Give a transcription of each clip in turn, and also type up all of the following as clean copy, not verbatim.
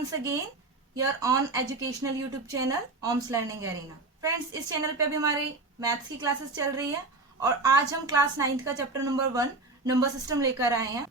once again your on educational YouTube channel OMS Learning Arena। Friends, इस channel पे अभी हमारी मैथ्स की क्लासेस चल रही है और आज हम क्लास 9th का चैप्टर नंबर 1 नंबर सिस्टम लेकर आए हैं।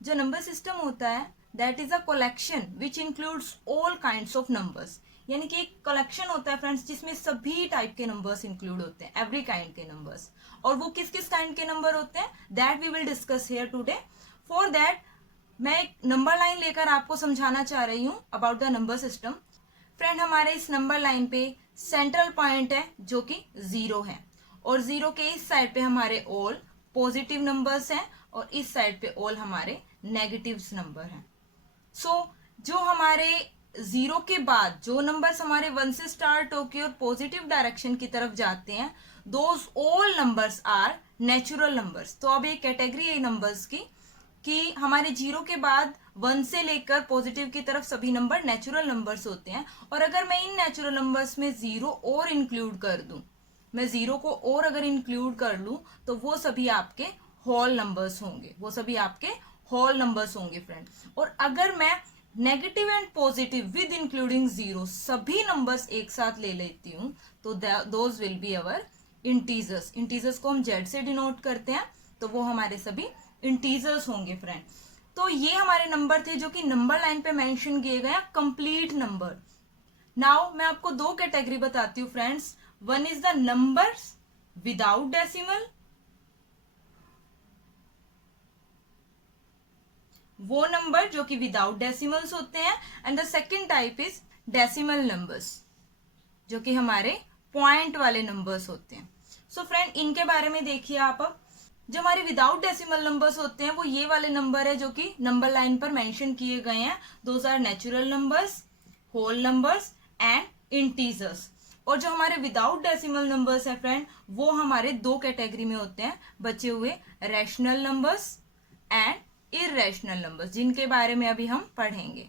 जो नंबर सिस्टम होता है that is a collection which includes all kinds of numbers, यानी कि एक कलेक्शन होता है फ्रेंड्स जिसमें सभी टाइप के नंबर्स इंक्लूड होते हैं, एवरी काइंड के नंबर्स। और वो किस किस काइंड के नंबर होते हैं that we will discuss here today. For that मैं एक नंबर लाइन लेकर आपको समझाना चाह रही हूँ about the number system. Friend, हमारे इस नंबर लाइन पे सेंट्रल पॉइंट है जो कि 0 है और 0 के इस साइड पे हमारे ऑल पॉजिटिव नंबर्स हैं और इस साइड पे ऑल हमारे नेगेटिव्स नंबर हैं। सो जो हमारे 0 के बाद जो नंबर्स हमारे 1 से स्टार्ट होकर और पॉजिटिव डायरेक्शन की तरफ जाते हैं, those all numbers are natural numbers. तो अब एक कैटेगरी है नंबर्स की कि हमारे 0 के बाद 1 से लेकर पॉजिटिव की तरफ सभी नंबर नेचुरल नंबर्स होते हैं। और अगर मैं इन नेचुरल नंबर्स में 0 और इंक्लूड कर दूं, मैं 0 को और अगर इंक्लूड कर लूं तो वो सभी आपके होल नंबर्स होंगे, वो सभी आपके होल नंबर्स होंगे फ्रेंड। और अगर मैं negative and positive with including 0 सभी नंबर्स एक साथ ले लेती हूँ तो those will be our integers. Integers को हम जेड से डिनोट करते हैं, तो वो हमारे सभी इंटीजर्स होंगे फ्रेंड। तो ये हमारे नंबर थे जो कि नंबर लाइन पे मेंशन किए गए कंप्लीट नंबर। नाउ मैं आपको दो कैटेगरी बताती हूँ friends. One is the numbers without decimal, वो नंबर जो कि विदाउट डेसिमल्स होते हैं, and the second type is decimal numbers जो कि हमारे पॉइंट वाले नंबर्स होते हैं। सो फ्रेंड, इनके बारे में देखिए आप। अब जो हमारे विदाउट डेसिमल नंबर्स होते हैं वो ये वाले नंबर है जो कि नंबर लाइन पर मेंशन किए गए हैं। Those are natural numbers, whole numbers and integers. और जो हमारे विदाउट डेसिमल नंबर्स है फ्रेंड, वो हमारे दो कैटेगरी में होते हैं बचे हुए, rational numbers and irrational numbers, जिनके बारे में अभी हम पढ़ेंगे।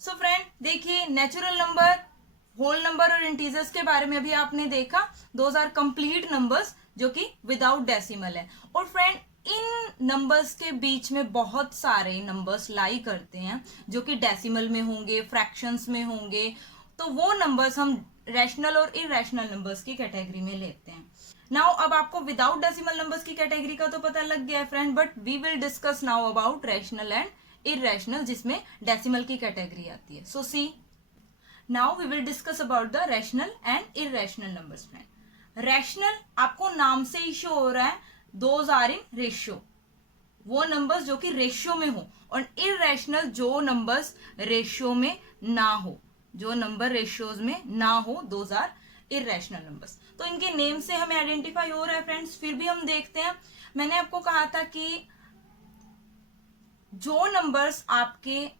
सो फ्रेंड देखिए, नेचुरल नंबर, होल नंबर और इंटीजर्स के बारे में अभी आपने देखा। दोज आर कंप्लीट नंबर्स जो कि विदाउट डेसिमल है। और फ्रेंड, इन नंबर्स के बीच में बहुत सारे नंबर्स लाई करते हैं जो कि डेसिमल में होंगे, फ्रैक्शंस में होंगे। तो वो नंबर्स हम रैशनल और इररेशनल नंबर्स की कैटेगरी में लेते हैं। नाउ अब आपको विदाउट डेसिमल नंबर्स की कैटेगरी का तो पता लग गया है friend, but we will discuss now about rational and irrational, जिसमें डेसिमल की कैटेगरी आती है। सो सी, now we will discuss about the rational and irrational numbers friend. Rational आपको नाम से ही शो हो रहा है, those are in ratio, वो नंबर्स जो कि रेशियो में हो। और irrational जो नंबर्स रेशियो में ना हो, जो नंबर रेशियोज में ना हो, those are irrational numbers। तो इनके नेम से हमें आइडेंटिफाई हो रहा है फ्रेंड्स। फिर भी हम देखते हैं, मैंने आपको कहा था कि जो नंबर्स आपके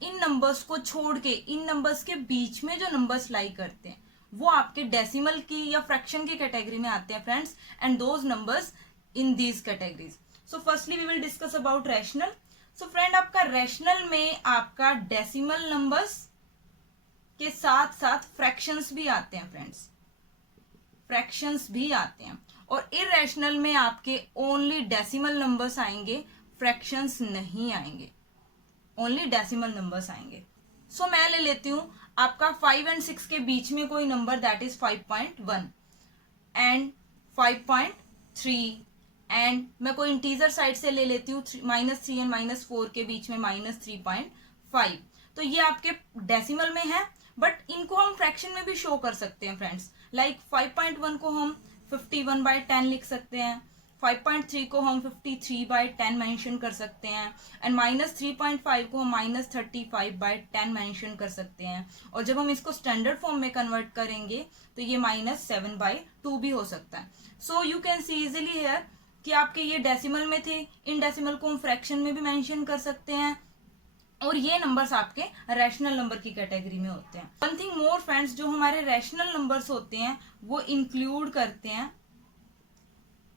इन नंबर्स को छोड़ के इन नंबर्स के बीच में जो नंबर्स लाई करते हैं वो आपके डेसिमल की या फ्रैक्शन की कैटेगरी में आते हैं friends, and those numbers in these categories. So firstly we will discuss about rational. So friend, आपका रैशनल में आपका डेसिमल नंबर्स के साथ साथ फ्रैक्शंस भी आते हैं फ्रेंड्स, फ्रैक्शंस भी आते हैं। और इररेशनल में आपके ओनली डेसिमल नंबर्स आएंगे, फ्रैक्शंस नहीं आएंगे, ओनली डेसिमल नंबर्स आएंगे। सो मैं ले लेती हूं आपका 5 एंड 6 के बीच में कोई number, that is 5.1 and 5.3, and मैं कोई इंटीजर साइड से ले लेती हूँ -3 एंड -4 के बीच में -3.5। तो ये आपके डेसिमल में है, बट इनको हम फ्रैक्शन में भी शो कर सकते हैं फ्रेंड्स। लाइक 5.1 को हम 51/10 लिख सकते हैं, 5.3 को हम 53/10 मेंशन कर सकते हैं, एंड -3.5 को हम -35/10 मेंशन कर सकते हैं। और जब हम इसको स्टैंडर्ड फॉर्म में कन्वर्ट करेंगे तो ये -7/2 भी हो सकता है। So you can see easily here कि आपके ये डेसिमल में थे, इन डेसिमल को हम फ्रैक्शन में भी मेंशन कर सकते हैं, और ये नंबर्स आपके रैशनल नंबर की कैटेगरी में होते हैं। वन थिंग मोर फ्रेंड्स, जो हमारे रैशनल नंबर्स होते हैं वो इंक्लूड करते हैं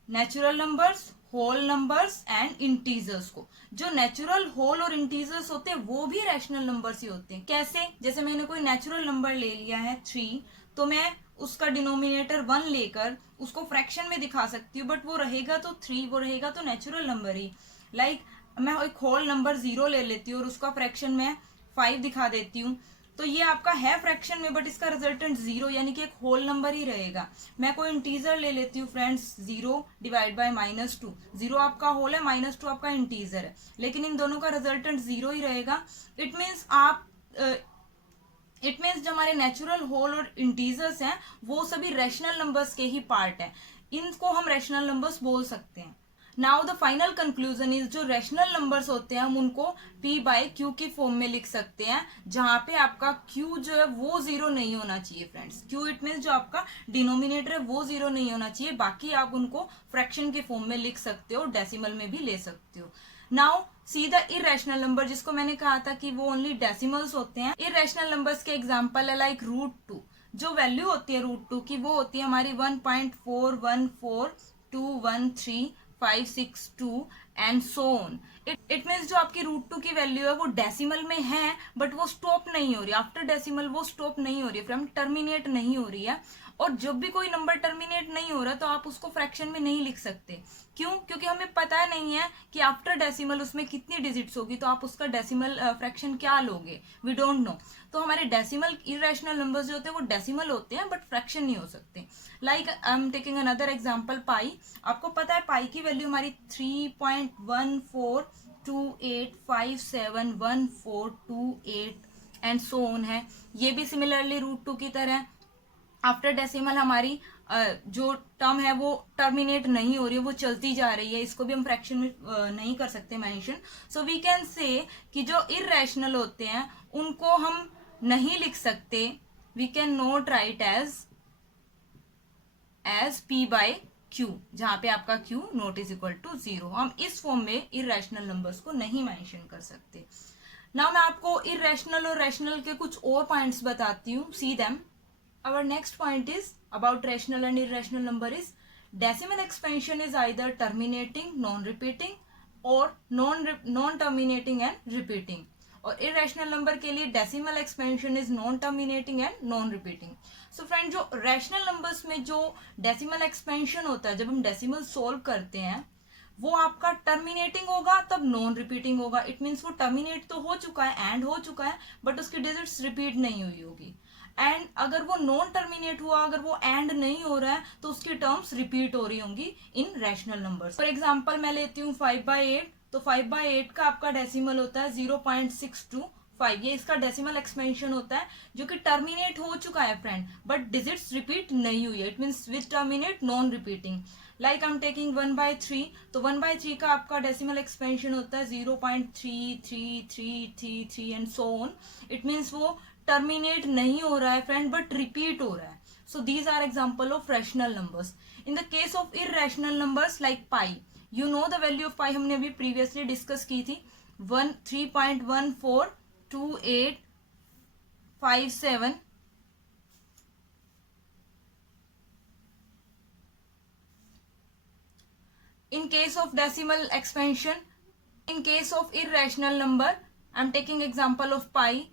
natural numbers, whole numbers and integers को। जो नेचुरल, होल और इंटीजर्स होते हैं वो भी रैशनल नंबर्स ही होते हैं। कैसे? जैसे मैंने कोई नेचुरल नंबर ले लिया है 3, तो मैं उसका डिनोमिनेटर 1 लेकर उसको फ्रैक्शन में दिखा सकती हूँ, बट वो रहेगा तो 3, वो रहेगा तो नेचुरल नंबर ही। लाइक मैं एक होल नंबर 0 ले लेती हूँ और उसका फ्रैक्शन में 5 दिखा देती हूँ, तो ये आपका है फ्रैक्शन में, बट इसका रिजल्टेंट 0 यानी कि एक होल नंबर ही रहेगा। मैं कोई इंटीजर ले लेती हूँ फ्रेंड्स, 0 डिवाइड बाय -2, 0 आपका होल है, -2 आपका इंटीजर है, लेकिन इन दोनों का रिजल्टेंट 0 ही रहेगा। इट मीन्स जो हमारे नेचुरल होल और इंटीजर्स हैं वो सभी रैशनल नंबर्स के ही पार्ट हैं, इनको हम रैशनल नंबर्स बोल सकते हैं। Now the final conclusion is, जो रैशनल नंबर्स होते हैं हम उनको p बाय क्यू की फॉर्म में लिख सकते हैं, जहां पे आपका q जो है वो 0 नहीं होना चाहिए फ्रेंड्स। q इट मीन्स जो आपका डिनोमिनेटर है वो 0 नहीं होना चाहिए, बाकी आप उनको फ्रैक्शन के फॉर्म में लिख सकते हो, डेसिमल में भी ले सकते हो। Now see the irrational number, जिसको मैंने कहा था कि वो ओनली डेसिमल्स होते हैं। इरेशनल नंबर्स के एग्जांपल है लाइक √2, जो वैल्यू होती है √2 की वो होती है हमारी 1.414213 562 and so on. It means जो आपकी √2 की वैल्यू है वो डेसिमल में है, बट वो स्टॉप नहीं हो रही, आफ्टर डेसिमल वो स्टॉप नहीं हो रही है, फ्रेंड टर्मिनेट नहीं हो रही है। और जब भी कोई नंबर टर्मिनेट नहीं हो रहा तो आप उसको फ्रैक्शन में नहीं लिख सकते। क्यों? क्योंकि हमें पता नहीं है कि आफ्टर डेसिमल उसमें कितनी डिजिट्स होगी, तो आप उसका डेसिमल फ्रैक्शन क्या लोगे, वी डोंट नो। तो हमारे डेसिमल इरेशनल नंबर्स जो होते हैं वो डेसिमल होते हैं, बट फ्रैक्शन नहीं हो सकते। Like I am taking another example, pi. आपको पता है पाई की वैल्यू हमारी 3.1428571428 एंड सो ऑन है। ये भी सिमिलरली √2 की तरह आफ्टर डेसिमल हमारी जो टर्म है वो टर्मिनेट नहीं हो रही है, वो चलती जा रही है, इसको भी हम फ्रैक्शन में नहीं कर सकते mention. So we can say कि जो इरेशनल होते हैं उनको हम नहीं लिख सकते, we can not write as p by q, जहां पे आपका q not is equal to 0। हम इस फॉर्म में इरेशनल नंबर्स को नहीं मेंशन कर सकते। नाउ मैं आपको इरेशनल और रैशनल के कुछ और पॉइंट्स बताती हूँ, see them. Our next point is about rational and irrational number is decimal expansion is either terminating, non-repeating or non-terminating and repeating. और irrational number के लिए decimal expansion is non-terminating and non-repeating. So friend, जो rational numbers में जो decimal expansion होता है, जब हम decimal solve करते हैं वो आपका टर्मिनेटिंग होगा तब नॉन रिपीटिंग होगा। इट मीन्स वो टर्मिनेट तो हो चुका है, एंड हो चुका है, बट उसकी डिजिट्स रिपीट नहीं हुई होगी। एंड अगर वो नॉन टर्मिनेट हुआ, अगर वो एंड नहीं हो रहा है, तो उसकी टर्म्स रिपीट हो रही होंगी इन रैशनल नंबर्स। फॉर एग्जांपल मैं लेती हूँ 5/8, तो 5/8 का आपका डेसिमल होता है 0.625, ये इसका डेसिमल एक्सपेंशन होता है जो कि टर्मिनेट हो चुका है फ्रेंड, बट डिजिट्स रिपीट नहीं हुई है, it means with terminate non repeating. Like I am taking 1/3, तो 1/3 का आपका डेसिमल एक्सपेंशन होता है 0.33333 and so on. It means वो टर्मिनेट नहीं हो रहा है फ्रेंड, बट रिपीट हो रहा है। So these are example of rational numbers. In the case of irrational numbers like pi, you know the value of pi हमने अभी प्रीवियसली डिस्कस की थी, 3.142857। In case of decimal expansion, in case of irrational number, I am taking example of pi.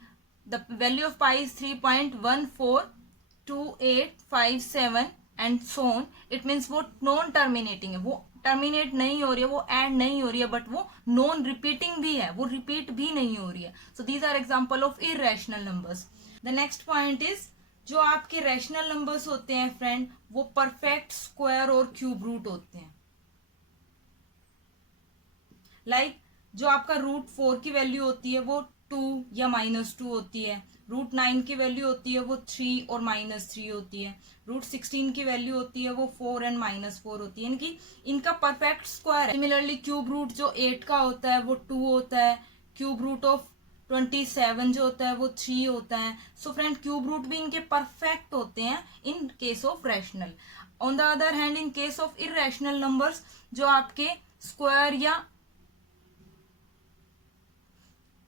The value of pi is 3.142857 and so on. It means वो non terminating है, वो terminate नहीं हो रही है, वो एंड नहीं हो रही है, बट वो नॉन रिपीटिंग भी है, वो रिपीट भी नहीं हो रही है। So these are example of irrational numbers. The next point is, जो आपके रैशनल नंबर्स होते हैं फ्रेंड वो परफेक्ट स्क्वायर और क्यूब रूट होते हैं। लाइक जो आपका √4 की वैल्यू होती है वो 2 या -2 होती है, √9 की वैल्यू होती है वो 3 और -3 होती है, √16 की वैल्यू होती है वो 4 एंड -4 होती है, इनकी इनका परफेक्ट स्क्वायर है। सिमिलरली क्यूब रूट जो 8 का होता है वो 2 होता है, क्यूब रूट ऑफ 27 जो होता है वो 3 होता है। सो फ्रेंड क्यूब रूट भी इनके परफेक्ट होते हैं in case of rational. On the other hand in case of irrational numbers, जो आपके स्क्वायर या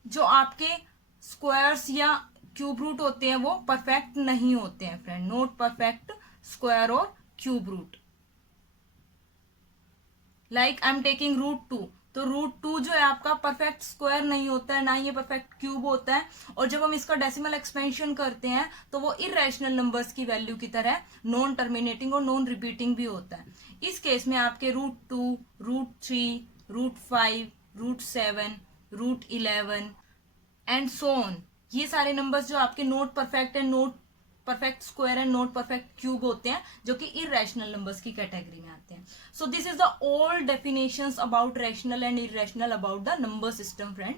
जो आपके स्क्वायर्स या क्यूब रूट होते हैं वो परफेक्ट नहीं होते हैं फ्रेंड, नॉट परफेक्ट स्क्वायर और cube root. Like I am taking √2, तो √2 जो है आपका परफेक्ट स्क्वायर नहीं होता है, ना ही ये परफेक्ट क्यूब होता है, और जब हम इसका डेसिमल एक्सपेंशन करते हैं तो वो इरेशनल नंबर्स की वैल्यू की तरह नॉन टर्मिनेटिंग और नॉन रिपीटिंग भी होता है। इस केस में आपके √2, √3, √5, √7, √11 एंड सो ऑन। ये सारे नंबर्स जो आपके not perfect and not perfect square and not perfect cube होते हैं, जो कि इरेशनल नंबर्स की कैटेगरी में आते हैं। So this is the all definitions about rational and irrational about the number system friend.